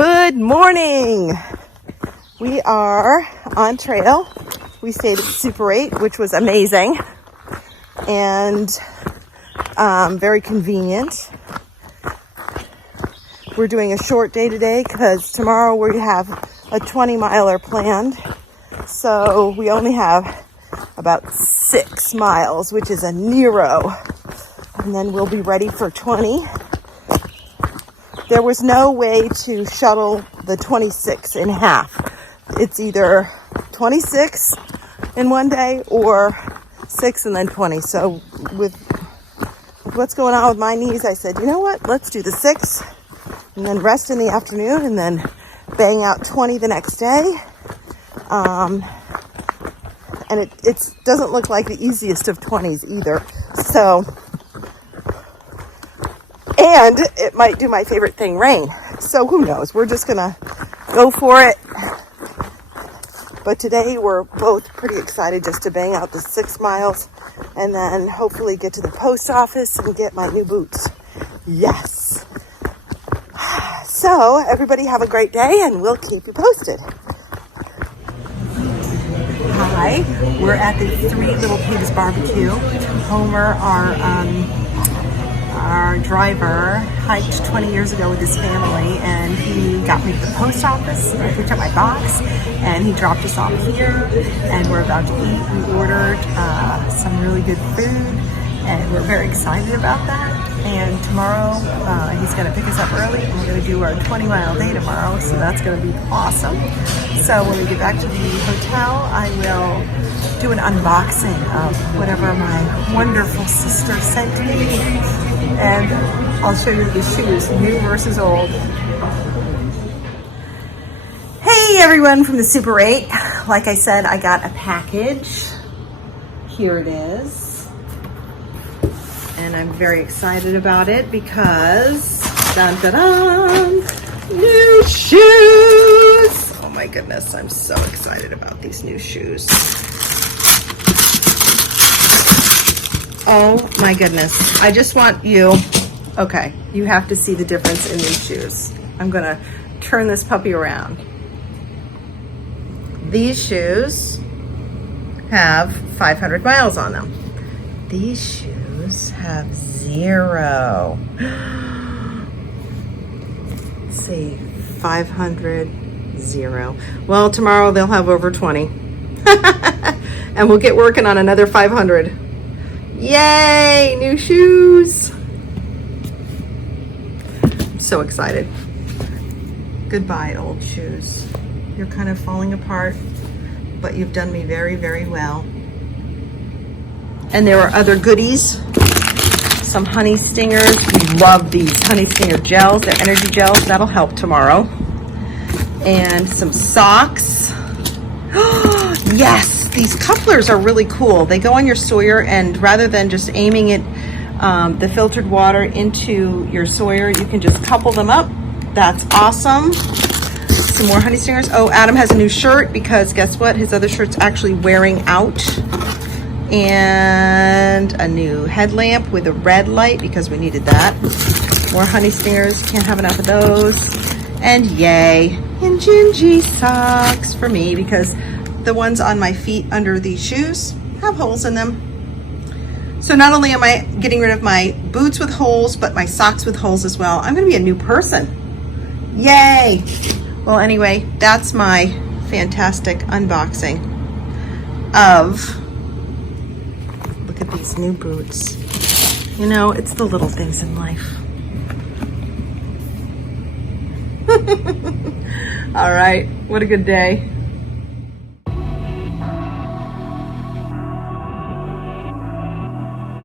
Good morning. We are on trail. We stayed at Super 8, which was amazing and very convenient. We're doing a short day today because tomorrow we have a 20-miler planned. So we only have about 6 miles, which is a Nero. And then we'll be ready for 20. There was no way to shuttle the 26 in half. It's either 26 in one day or 6 and then 20. So with what's going on with my knees, I said, you know what? Let's do the 6 and then rest in the afternoon and then bang out 20 the next day. And it doesn't look like the easiest of 20s either. So, and it might do my favorite thing, rain. So who knows? We're just gonna go for it. But today we're both pretty excited just to bang out the 6 miles and then hopefully get to the post office and get my new boots. Yes. So everybody have a great day and we'll keep you posted. Hi, we're at the Three Little Pigs barbecue. Homer, our driver, hiked 20 years ago with his family, and he got me to the post office. I picked up my box, and he dropped us off here, and we're about to eat. We ordered some really good food, and we're very excited about that. And tomorrow, he's going to pick us up early, and we're going to do our 20-mile day tomorrow, so that's going to be awesome. So when we get back to the hotel, I will do an unboxing of whatever my wonderful sister sent me. And I'll show you the shoes, new versus old. Hey everyone from the Super 8. Like I said, I got a package. Here it is. And I'm very excited about it because, dun dun dun, new shoes! Oh my goodness, I'm so excited about these new shoes. Oh my goodness. I just want you, okay, you have to see the difference in these shoes. I'm gonna turn this puppy around. These shoes have 500 miles on them. These shoes have 0. Let's see, 500, 0. Well, tomorrow they'll have over 20. And we'll get working on another 500. Yay, new shoes. I'm so excited. Goodbye, old shoes. You're kind of falling apart, but you've done me very, very well. And there are other goodies. Some honey stingers. We love these honey stinger gels. They're energy gels. That'll help tomorrow. And some socks. Yes, these couplers are really cool. They go on your Sawyer, and rather than just aiming it, the filtered water into your Sawyer, you can just couple them up. That's awesome. Some more honey stingers. Oh, Adam has a new shirt because guess what? His other shirt's actually wearing out. And a new headlamp with a red light because we needed that. More honey stingers. Can't have enough of those. And yay, and Gingy socks for me because the ones on my feet under these shoes have holes in them. So not only am I getting rid of my boots with holes, but my socks with holes as well. I'm gonna be a new person. Yay! Well, anyway, that's my fantastic unboxing of, look at these new boots. You know, it's the little things in life. All right, what a good day.